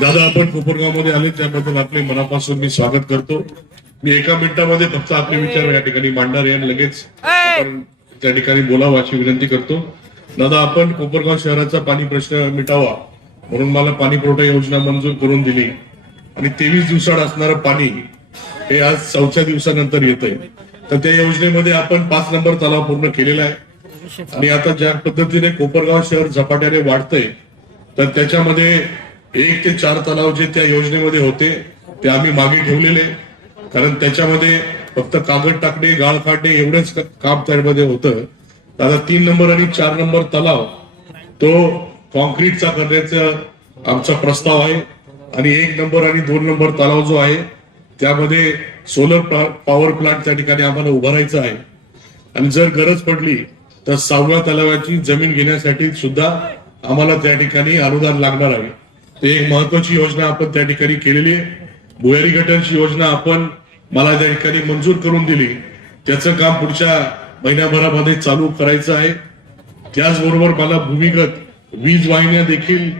दादा आपण कोपरगावमध्ये आले त्याबद्दल आपले मनापासून मी स्वागत करतो. मी एका मिनिटामध्ये फक्त आपले विचार या ठिकाणी मांडणार आहे आणि लगेच त्या ठिकाणी बोलावं अशी विनंती करतो. दादा आपण कोपरगाव शहराचा पाणी प्रश्न मिटावा म्हणून मला पाणी पुरवठा योजना मंजूर करून दिली. आणि तेवीस दिवसात असणारं पाणी हे आज चौथ्या दिवसानंतर येतंय. तर त्या योजनेमध्ये आपण पाच नंबर तलाव पूर्ण केलेला आहे. आणि आता ज्या पद्धतीने कोपरगाव शहर झपाट्याने वाढतंय तर त्याच्यामध्ये एक ते चार तलाव जे त्या योजनेमध्ये होते ते आम्ही मागे ठेवलेले. कारण त्याच्यामध्ये फक्त कागद टाकणे गाळ काढणे एवढंच काम त्यामध्ये होतं. आता तीन नंबर आणि चार नंबर तलाव तो कॉन्क्रीटचा करण्याचा आमचा प्रस्ताव आहे. आणि एक नंबर आणि दोन नंबर तलाव जो आहे त्यामध्ये सोलर पॉवर प्लांट त्या ठिकाणी आम्हाला उभारायचा आहे. आणि जर गरज पडली तर सहाव्या तलावाची जमीन घेण्यासाठी सुद्धा आम्हाला त्या ठिकाणी अनुदान लागणार आहे. एक महत्वाची योजना आपण त्या ठिकाणी केलेली आहे. भुयारी गटांची योजना आपण मला त्या ठिकाणी मंजूर करून दिली त्याचं काम पुढच्या महिन्याभरामध्ये चालू करायचं आहे. त्याचबरोबर मला भूमिगत वीज वाहिन्या देखील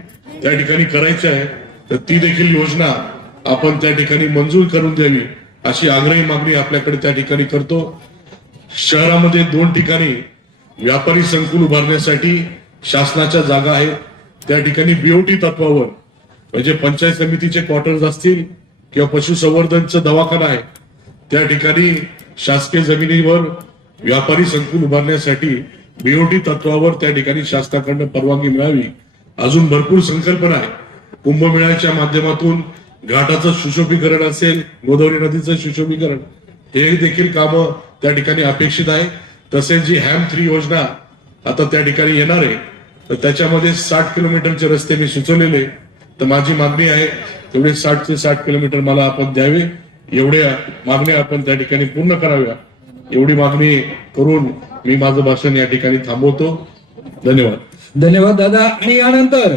त्या ठिकाणी करायच्या आहे तर ती देखील योजना आपण त्या ठिकाणी मंजूर करून द्यावी अशी आग्रही मागणी आपल्याकडे त्या ठिकाणी करतो. शहरामध्ये दोन ठिकाणी व्यापारी संकुल उभारण्यासाठी शासनाच्या जागा आहेत. त्या ठिकाणी बीओटी तत्वावर म्हणजे पंचायत समितीचे क्वार्टर्स असतील किंवा पशुसंवर्धनचं दवाखाना आहे त्या ठिकाणी शासकीय जमिनीवर व्यापारी संकुल उभारण्यासाठी बीओटी तत्वावर त्या ठिकाणी शासनाकडनं परवानगी मिळावी. अजून भरपूर संकल्पना आहे. कुंभमेळ्याच्या माध्यमातून घाटाचं सुशोभीकरण असेल गोदावरी नदीचं सुशोभीकरण हे देखील कामं त्या ठिकाणी अपेक्षित आहे. तसेच जी हॅम थ्री योजना आता त्या ठिकाणी येणार आहे तर त्याच्यामध्ये साठ किलोमीटरचे रस्ते मी सुचवलेले. तर माझी मागणी आहे तेवढे साठ ते साठ किलोमीटर मला आपण द्यावे एवढ्या मागण्या आपण त्या ठिकाणी पूर्ण कराव्या. एवढी मागणी करून मी माझं भाषण या ठिकाणी थांबवतो. धन्यवाद. धन्यवाद दादा. आणि यानंतर